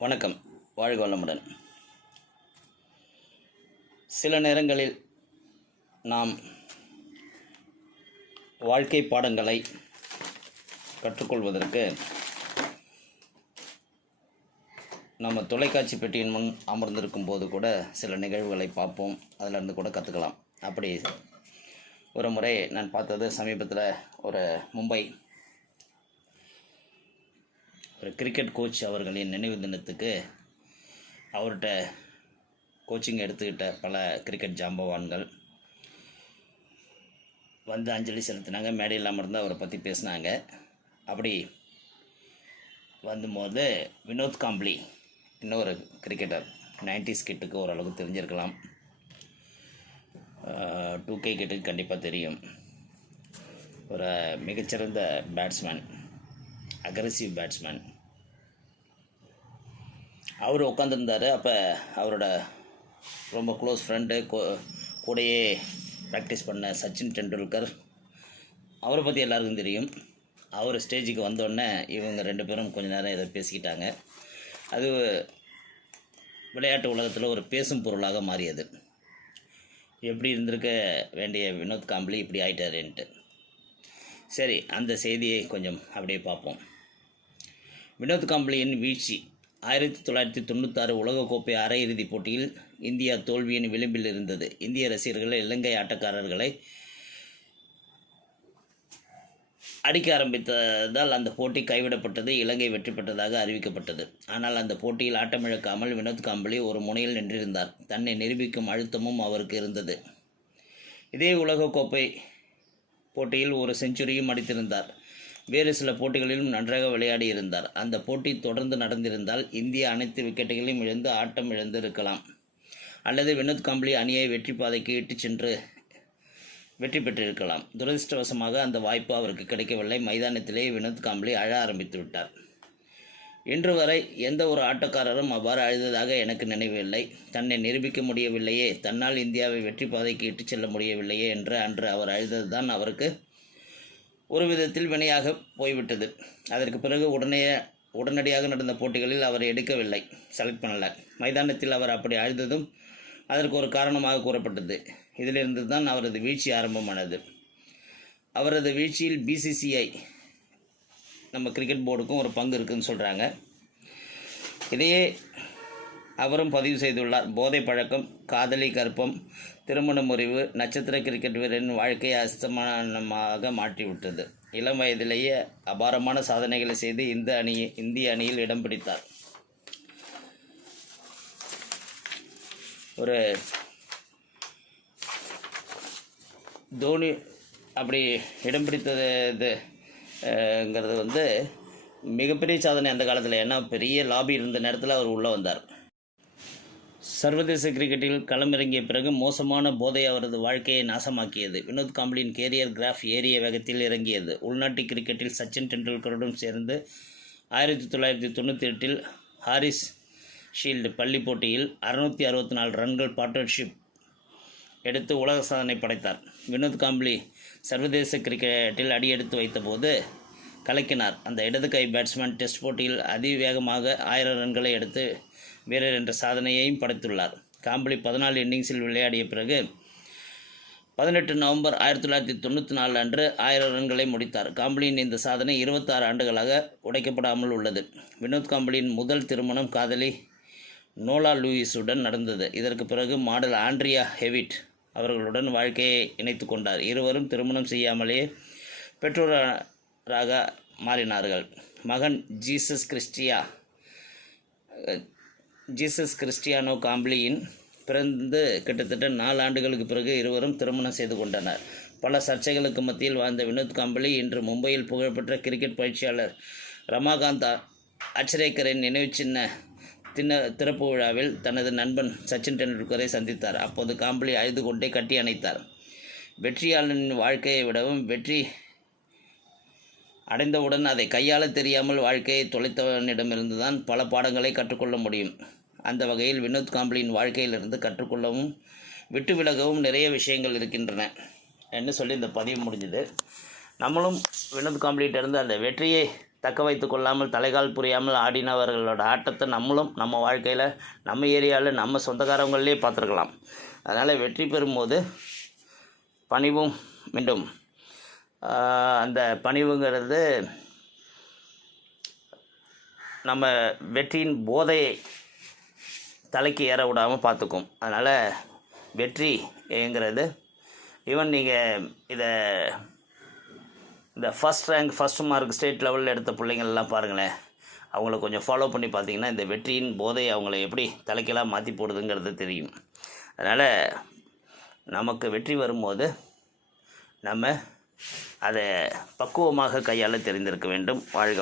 வணக்கம். வாழ்க வளமுடன். சில நேரங்களில் நாம் வாழ்க்கை பாடங்களை கற்றுக்கொள்வதற்கு நம்ம தொலைக்காட்சி பெட்டியின் முன் அமர்ந்திருக்கும் போது கூட சில நிகழ்வுகளை பார்ப்போம். அதிலிருந்து கூட கற்றுக்கலாம் அப்படி ஒரு முறை நான் பார்த்தது சமீபத்தில் ஒரு மும்பை ஒரு கிரிக்கெட் கோச் அவர்களின் நினைவு தினத்துக்கு அவர்கிட்ட கோச்சிங் எடுத்துக்கிட்ட பல கிரிக்கெட் ஜாம்பவான்கள் வந்து அஞ்சலி செலுத்தினாங்க. மேடை இல்லாமல் இருந்தால் அவரை பற்றி பேசினாங்க. அப்படி வந்தபோது வினோத் காம்ப்ளி இன்னொரு கிரிக்கெட்டர் நைன்டிஸ் கிட்டுக்கு ஓரளவுக்கு தெரிஞ்சிருக்கலாம். டூ கே கிட்டுக்கு கண்டிப்பாக தெரியும். ஒரு மிகச்சிறந்த பேட்ஸ்மேன் அக்ரஸிவ் பேட்ஸ்மேன் அவர் உட்காந்துருந்தார் அப்போ அவரோட ரொம்ப க்ளோஸ் ஃப்ரெண்டு கூடையே ப்ராக்டிஸ் பண்ண சச்சின் டெண்டுல்கர். அவரை பற்றி எல்லாருக்கும் தெரியும். அவர் ஸ்டேஜுக்கு வந்தோடனே இவங்க ரெண்டு பேரும் கொஞ்ச நேரம் இதை பேசிக்கிட்டாங்க. அது விளையாட்டு உலகத்தில் ஒரு பேசும் பொருளாக மாறியது. எப்படி இருந்திருக்க வேண்டிய வினோத் காம்பளி இப்படி ஆயிட்டாருன்ட்டு. சரி அந்த செய்தியை கொஞ்சம் அப்படியே பார்ப்போம். வினோத் காம்பளியின் வீழ்ச்சி. ஆயிரத்தி தொள்ளாயிரத்தி தொண்ணூத்தாறு உலகக்கோப்பை அரையிறுதிப் போட்டியில் இந்தியா தோல்வியின் விளிம்பில் இருந்தது. இந்திய ரசிகர்கள் இலங்கை ஆட்டக்காரர்களை அடிக்க ஆரம்பித்ததால் அந்த போட்டி கைவிடப்பட்டது இலங்கை வெற்றி பெற்றதாக அறிவிக்கப்பட்டது. ஆனால் அந்த போட்டியில் ஆட்டமிழக்காமல் வினோத் காம்பளி ஒரு முனையில் நின்றிருந்தார். தன்னை நிரூபிக்கும் அழுத்தமும் அவருக்கு இருந்தது. இதே உலகக்கோப்பை போட்டியில் ஒரு செஞ்சுரியும் அடித்திருந்தார். வேறு சில போட்டிகளிலும் நன்றாக விளையாடி இருந்தார் அந்த போட்டி தொடர்ந்து நடந்திருந்தால் இந்தியா அனைத்து விக்கெட்டுகளையும் இழந்து ஆட்டம் இழந்து இருக்கலாம் அல்லது வினோத் காம்பளி அணியை வெற்றி பாதைக்கு இட்டுச் சென்று வெற்றி பெற்றிருக்கலாம். துரதிருஷ்டவசமாக அந்த வாய்ப்பு அவருக்கு கிடைக்கவில்லை. மைதானத்திலே வினோத் காம்பளி அழ ஆரம்பித்து விட்டார் இன்று வரை எந்த ஒரு ஆட்டக்காரரும் அவ்வாறு அழுததாக எனக்கு நினைவில்லை. தன்னை நிரூபிக்க முடியவில்லையே. தன்னால் இந்தியாவை வெற்றி பாதைக்கு இட்டுச் செல்ல முடியவில்லையே என்று அன்று அவர் அழுததுதான் அவருக்கு ஒரு விதத்தில் வினையாக போய்விட்டது. அதற்கு பிறகு உடனே உடனடியாக நடந்த போட்டிகளில் அவர் எடுக்கவில்லை. செலக்ட் பண்ணல. மைதானத்தில் அவர் அப்படி அழுததும் அதற்கு ஒரு காரணமாக கூறப்பட்டது. இதிலிருந்து தான் அவரது வீழ்ச்சி ஆரம்பமானது. அவரது வீழ்ச்சியில் பிசிசிஐ நம்ம கிரிக்கெட் போர்டுக்கும் ஒரு பங்கு இருக்குதுன்னு சொல்கிறாங்க இதையே அவரும் பதிவு செய்துள்ளார். போதை பழக்கம் காதலி கற்பம் திருமண முறிவு நட்சத்திர கிரிக்கெட் வீரரின் வாழ்க்கையை அஸ்தமானமாக மாற்றிவிட்டது. இளம் வயதிலேயே அபாரமான சாதனைகளை செய்து இந்த அணி இந்திய அணியில் இடம் பிடித்தார். ஒரு தோனி அப்படி இடம் பிடித்தது இதுங்கிறது வந்து மிகப்பெரிய சாதனை அந்த காலத்தில். ஏன்னா பெரிய லாபி இருந்த நேரத்தில் அவர் உள்ளே வந்தார். சர்வதேச கிரிக்கெட்டில் களமிறங்கிய பிறகு மோசமான போதை அவரது வாழ்க்கையை நாசமாக்கியது. வினோத் காம்பளியின் கேரியர் கிராஃப் ஏறிய வேகத்தில் இறங்கியது. உள்நாட்டு கிரிக்கெட்டில் சச்சின் டெண்டுல்கருடன் சேர்ந்து ஆயிரத்தி தொள்ளாயிரத்தி தொண்ணூற்றி எட்டில் ஹாரிஸ் ஷீல்டு பள்ளி போட்டியில் அறுநூற்றி அறுபத்தி நாலு ரன்கள் பார்ட்னர்ஷிப் எடுத்து உலக சாதனை படைத்தார். வினோத் காம்பளி சர்வதேச கிரிக்கெட்டில் அடியெடுத்து வைத்தபோது கலக்கினார். அந்த இடது கை பேட்ஸ்மேன் டெஸ்ட் போட்டியில் அதிவேகமாக ஆயிரம் ரன்களை எடுத்து வீரர் என்ற சாதனையையும் படைத்துள்ளார். காம்பளி பதினாலு இன்னிங்ஸில் விளையாடிய பிறகு பதினெட்டு நவம்பர் ஆயிரத்தி தொள்ளாயிரத்தி தொண்ணூற்றி நாலு அன்று ஆயிரம் ரன்களை முடித்தார். காம்பளியின் இந்த சாதனை இருபத்தாறு ஆண்டுகளாக உடைக்கப்படாமல் உள்ளது. வினோத் காம்பளியின் முதல் திருமணம் காதலி நோலா லூயிஸுடன் நடந்தது. இதற்கு பிறகு மாடல் ஆண்ட்ரியா ஹெவிட் அவர்களுடன் வாழ்க்கையை இணைத்து கொண்டார். இருவரும் திருமணம் செய்யாமலேயே பெற்றோராக மாறினார்கள். மகன் ஜீசஸ் கிறிஸ்டியா ஜீசஸ் கிறிஸ்டியானோ காம்ப்ளியின் பிறந்து கிட்டத்தட்ட நாலு ஆண்டுகளுக்கு பிறகு இருவரும் திருமணம் செய்து கொண்டனர். பல சர்ச்சைகளுக்கு மத்தியில் வாழ்ந்த வினோத் காம்பளி இன்று மும்பையில் புகழ்பெற்ற கிரிக்கெட் பயிற்சியாளர் ரமாகாந்த் அச்சரேக்கரின் நினைவு சின்ன தின திறப்பு விழாவில் தனது நண்பன் சச்சின் டெண்டுல்கரை சந்தித்தார். அப்போது காம்பளி அழுது கொண்டே கட்டி அணைத்தார். வெற்றியாளனின் வாழ்க்கையை விடவும் வெற்றி அடைந்தவுடன் அதை கையாள தெரியாமல் வாழ்க்கையை தொலைத்தவனிடமிருந்து தான் பல பாடங்களை கற்றுக்கொள்ள முடியும். அந்த வகையில் வினோத் காம்பளியின் வாழ்க்கையிலிருந்து கற்றுக்கொள்ளவும் விட்டு விலகவும் நிறைய விஷயங்கள் இருக்கின்றன. என்று சொல்லி இந்த பதிவு முடிஞ்சுது. நம்மளும் வினோத் காம்பளிகிட்டேருந்து அந்த வெற்றியை தக்க வைத்து கொள்ளாமல் தலைகால் புரியாமல் ஆடினவர்களோட ஆட்டத்தை நம்மளும் நம்ம வாழ்க்கையில் நம்ம ஏரியாவில் நம்ம சொந்தக்காரவங்களே பார்த்துருக்கலாம். அதனால் வெற்றி பெறும்போது பணிவும் மீண்டும் அந்த பணிவுங்கிறது நம்ம வெற்றியின் போதையை தலைக்கு ஏற விடாமல் பார்த்துக்கும். அதனால் வெற்றிங்கிறது ஈவன் நீங்கள் இதை இந்த first rank first mark state லெவலில் எடுத்த பிள்ளைங்கள்லாம் பாருங்களேன். அவங்கள கொஞ்சம் ஃபாலோ பண்ணி பார்த்தீங்கன்னா இந்த வெற்றியின் போதை அவங்கள எப்படி தலைக்கெல்லாம் மாற்றி போடுதுங்கிறது தெரியும். அதனால் நமக்கு வெற்றி வரும்போது நம்ம அதை பக்குவமாக கையாள தெரிந்திருக்க வேண்டும். வாழ்க